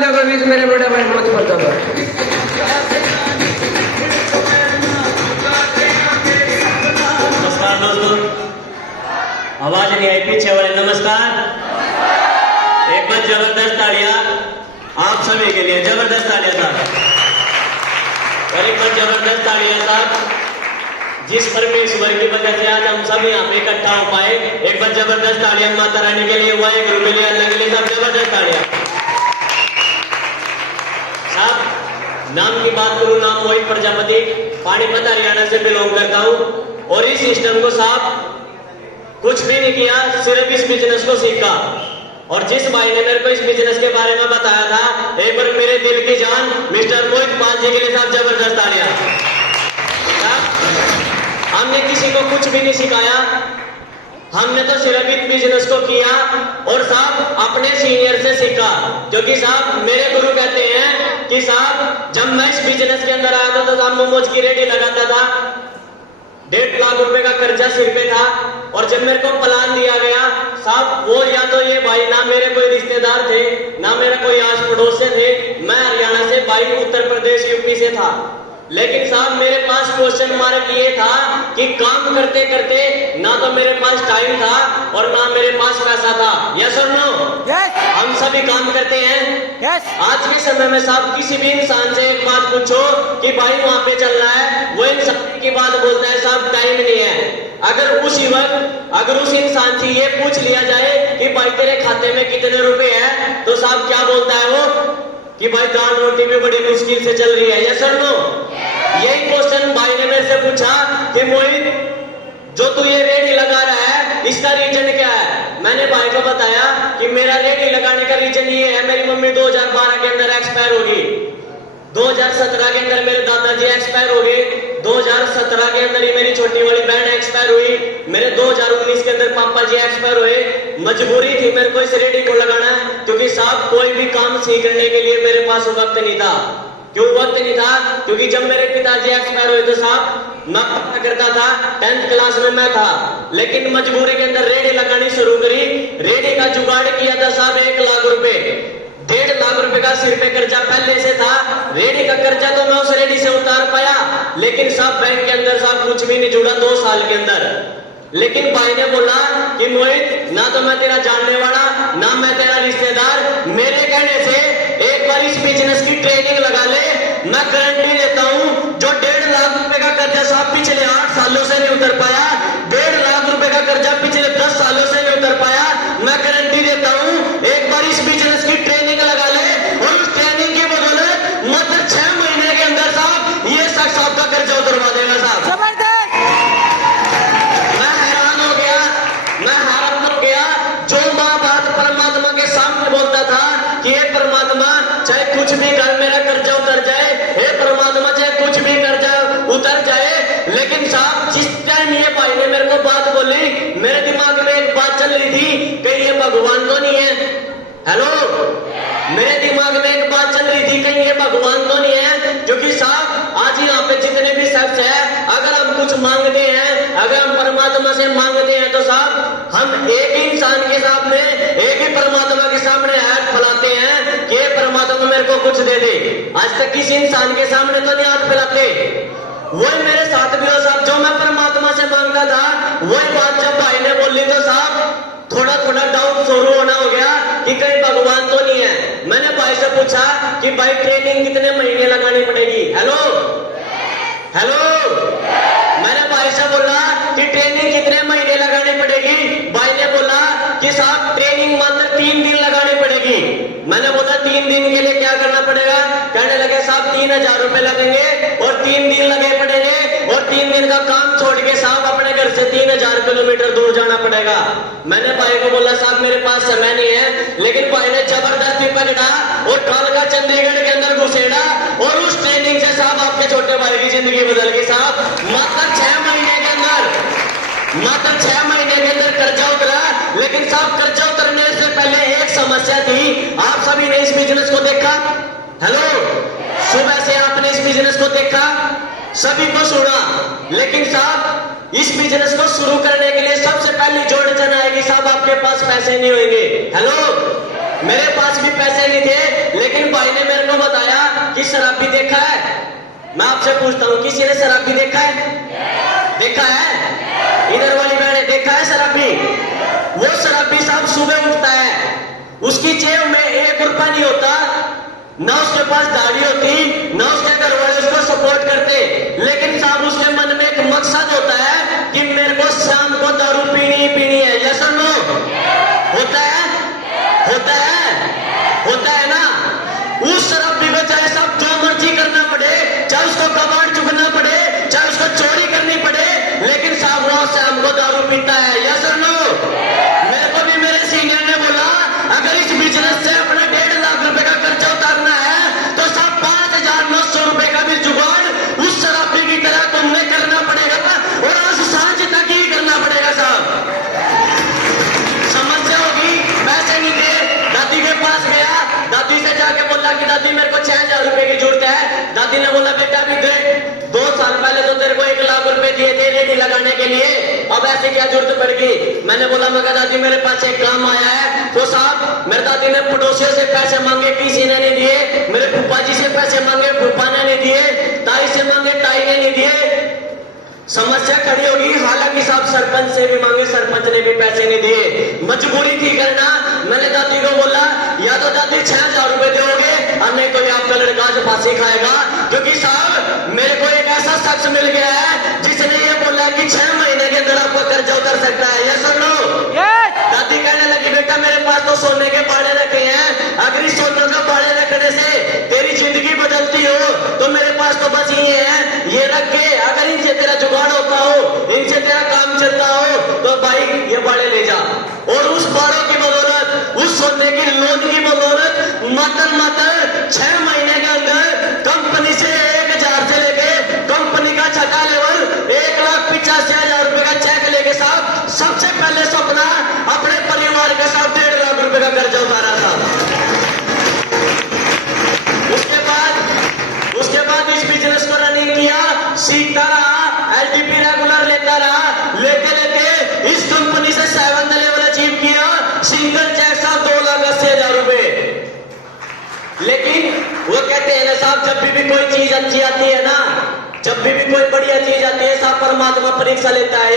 बंदे को बीच मेरे बड़े भाई मत बता दो। नमस्कार दोस्तों, आवाज नहीं आई पीछे वाले। नमस्कार, एक बार जबरदस्त तालियां आप सभी के लिए। जबरदस्त तालियां साहब, और एक बार जबरदस्त तालियां साहब जिस परमेश्वर की वजह से आज हम सब यहाँ पे इकट्ठा हो पाए। एक बार जबरदस्त तालियां माता रानी के लिए, वाहेगुरु के लिए, अल्लाह के लिए, सब जबरदस्त तालियां साहब। नाम की बात करूं, नाम मोहित प्रजापति, पानीपत हरियाणा से बिलोंग करता हूं। और इस सिस्टम को साहब कुछ भी नहीं किया, सिर्फ इस बिजनेस को सीखा। और जिस भाई ने मेरे को इस बिजनेस के बारे में बताया था, एक बार मेरे दिल की जान मिस्टर मोहित पाल जी के लिए साहब जबरदस्त तालियां। हमने किसी को कुछ भी नहीं सिखाया, हमने तो सिर्फ इस बिजनेस को किया और साहब अपने सीनियर से सीखा। क्योंकि साहब मेरे गुरु कहते हैं कि साहब जब मैं इस बिजनेस के अंदर आया था तो साहब मोमोज की रेडी लगाता था, 1.5 लाख रुपए का कर्जा सिर पे था। और जब मेरे को प्लान दिया गया साहब, वो या तो ये भाई ना मेरे कोई रिश्तेदार थे, ना मेरा कोई आस पड़ोस से थे, मैं हरियाणा से, भाई उत्तर प्रदेश यूपी से था। लेकिन साहब मेरे पास क्वेश्चन मार्क ये था कि काम करते करते ना तो मेरे पास टाइम था और ना मेरे पास पैसा था। यस और नो? यस। हम सभी काम करते हैं। यस। आज के समय में साहब किसी भी इंसान से एक बात पूछो कि भाई वहां पे चल रहा है, वो इंसान की बात बोलता है साहब टाइम नहीं है। अगर उसी वक्त अगर उस इंसान से ये पूछ लिया जाए कि भाई तेरे खाते में कितने रुपए हैं, तो साहब क्या बोलता है वो कि भाई दाल रोटी भी बड़ी मुश्किल से चल रही है। यस और नो? यही क्वेश्चन भाई ने मेरे से पूछा कि मोहित जो तू ये रेडी लगा रहा है इसका रीजन क्या है। मैंने भाई को बताया कि मेरा रेडी लगाने का रीजन ये है, मेरी मम्मी 2012 के अंदर एक्सपायर होगी, 2017 के अंदर मेरे दादाजी एक्सपायर हो गए, 2017 के अंदर ही मेरी छोटी वाली बहन एक्सपायर हुई, मेरे 2019 के अंदर पापा जी एक्सपायर हुए। मजबूरी थी मेरे को इस रेडी को लगाना, क्योंकि साहब कोई भी काम सीखने के लिए मेरे पास वक्त नहीं था। क्यों वक्त नहीं था? क्योंकि जब मेरे पिताजी एक्सपायर हुए तो साहब मैं पढ़ा करता था, 10th क्लास में मैं था। लेकिन मजबूरी के अंदर रेडी लगानी शुरू करी, रेडी का जुगाड़ किया था साहब 1 लाख रुपए, 1.5 लाख रुपए का सिर पे कर्जा पहले से था। रेडी का कर्जा तो मैं उस रेडी से उतार पाया, लेकिन साहब बैंक के अंदर साहब कुछ भी नहीं जुड़ा 2 साल के अंदर। लेकिन भाई ने बोला कि मोहित ना तो मैं तेरा जानने वाला, ना मैं तेरा रिश्तेदार, मेरे कहने से एक बार इस बिजनेस की ट्रेनिंग लगा ले। मैं गारंटी देता हूं जो 1.5 लाख रुपए का कर्जा साहब पिछले 8 सालों से नहीं उतर पाया, 1.5 लाख रुपए का कर्जा पिछले 10 सालों से नहीं उतर पाया, मैं गारंटी देता हूं एक बार इस बिजनेस की ट्रेनिंग लगा ले और उस ट्रेनिंग की बदौलत मात्र 6 महीने के अंदर साहब ये शख्स आपका कर्जा उतरवा देगा साहब। जबरदस्त। मैं हैरान हो गया जो माँ बाप परमात्मा के सामने बोलता था कि हे परमात्मा चाहे कुछ भी कर मेरा कर्जा उतर जाए, हे परमात्मा चाहे कुछ भी कर्जा उतर जाए। लेकिन साहब जिस टाइम ये भाई ने मेरे को बात बोली, मेरे दिमाग में एक बात चल रही थी, कहीं ये भगवान तो नहीं है। हेलो, मेरे दिमाग में एक बात चल रही थी, कहीं ये भगवान तो नहीं है। क्योंकि साहब आज यहाँ पे जितने भी शख्स है, अगर हम कुछ मांगते हैं, अगर हम परमात्मा से मांगते हैं, तो साहब हम एक ही इंसान के सामने, एक ही परमात्मा के सामने हाथ फैलाते हैं कि परमात्मा मेरे को कुछ दे दे। आज तक किसी इंसान के सामने तो नहीं हाथ फैलाते। वही मेरे साथ भी हो साहब, जो मैं परमात्मा से मांगता था, वही बात जब भाई ने बोली तो साहब थोड़ा थोड़ा डाउट शुरू होना हो गया कि कहीं भगवान तो नहीं है। मैंने भाई से पूछा कि भाई ट्रेनिंग कितने महीने लगानी पड़ेगी। हेलो मैंने भाई से बोला कि ट्रेनिंग कितने महीने लगानी पड़ेगी। भाई ने बोला कि साहब ट्रेनिंग मात्र 3 दिन लगानी पड़ेगी। मैंने बोला 3 दिन के लिए क्या करना पड़ेगा? कहने लगे साहब 3000 रुपए लगेंगे और 3 दिन लगे पड़ेंगे और 3 दिन का काम छोड़ के साहब अपने घर से 3000 किलोमीटर दूर जाना पड़ेगा। मैंने भाई को बोला साहब मेरे पास समय नहीं है, लेकिन भाई ने जबरदस्ती पकड़ा और कालका चंडीगढ़ के अंदर घुसेड़ा और उस ट्रेनिंग से साहब आपके छोटे भाई की जिंदगी बदल गई साहब। मात्र 6 महीने के अंदर कर्जा उतरा। लेकिन साहब कर्जा उतरने से पहले एक समस्या थी। आप सभी ने इस बिजनेस को देखा? हेलो, सुबह से आपने इस बिजनेस को देखा, सभी को सुना, लेकिन साहब इस बिजनेस को शुरू करने के लिए सबसे पहली जो अड़चन आएगी साहब, आपके पास पैसे नहीं होंगे। हेलो, मेरे पास भी पैसे नहीं थे, लेकिन भाई ने मेरे को बताया कि शराबी देखा है। मैं आपसे पूछता हूँ, किसी ने शराबी देखा है? देखा है? इधर वाली बहने देखा है शराबी? वो शराबी साहब सुबह उठता है, उसकी जेब में 1 रुपया नहीं होता, ना उसके पास दाढ़ी होती, ना उसके घर वाले उसको सपोर्ट करते, लेकिन साहब उसके मन में एक मकसद होता है कि मेरे को शाम को दारू पीनी ही पीनी है। यस और नो? होता है? होता है? होता है ना? उस शराबी को चाहे साहब जो मर्जी करना पड़े, चाहे उसको कबाड़ चुगना पड़े, चाहे उसको चोरी करनी पड़े, लेकिन साहब वो शाम को दारू पीता है। यस और नो? मेरे को भी मेरे सीनियर ने बोला, अगर इस बिजनेस से अपना 1.5 लाख रुपए का खर्चा उतारना है तो साहब 5,900 रुपए का भी जुगाड़ उस शराबी की तरह तुमने करना पड़ेगा, और आज सांझ तक ही करना पड़ेगा साहब। समस्या होगी, पैसे नहीं थे, दादी के पास गया, दादी से जाके बोला कि दादी मेरे को 6,000 रुपए की जरूरत है। दादी ने बोला बेटा भी देख, 2 साल पहले तो तेरे को 1 लाख रुपए दिए थे रेडी लगाने के लिए, अब ऐसे क्या जरूरत पड़ गई? मैंने बोला मगर दादी मेरे पास एक काम आया है। तो साहब मेरे दादी ने पड़ोसियों से पैसे मांगे, किसी ने नहीं दिए। मेरे फूफा जी से पैसे मांगे, फूफा ने नहीं दिए। ताई से मांगे, ताई ने नहीं दिए। समस्या खड़ी होगी, हालांकि साहब सरपंच से भी मांगे, सरपंच ने भी पैसे नहीं दिए। मजबूरी थी करना। मैंने दादी को बोला या तो दादी 6,000 रुपए दोगे, और नहीं तो ये आपका लड़का आज फांसी खाएगा, क्योंकि साहब मेरे को एक ऐसा शख्स मिल गया है जिसने ये बोला कि 6 महीने के अंदर आपको कर्जा उतर सकता है। यस और नो? दादी कहने लगी बेटा मेरे पास तो सोने के बाड़े रखे हैं, अगर इस सोने के बाड़े रखने से तेरी जिंदगी बदलती हो तो मेरे पास तो बस ये है, ये रख के अगर इनसे तेरा जुगाड़ होता हो, इनसे तेरा काम चलता हो तो भाई ये बाड़े ले जा। और उस बाड़ों की बदौलत, उस सोने की लोन की बदौलत मात्र 6 महीने के अंदर कंपनी से 1,000 से लेके कंपनी का छठा लेवल 1,85,000 रुपए का चेक लेके साहब सबसे पहले सपना अपने परिवार के साथ 1.5 लाख रुपए का कर्जा उतारा था। उसके बाद इस बिजनेस को रनिंग किया, सीखता रहा, एलडीपी रेगुलर लेता रहा, लेते लेते इस कंपनी से 7th लेवल अचीव किया, सिंगल चेक साहब 2,80,000 रुपए। लेकिन वो कहते हैं ना साहब, जब भी कोई चीज अच्छी आती है ना, जब भी कोई बढ़िया चीज आती है साहब, परमात्मा परीक्षा लेता है।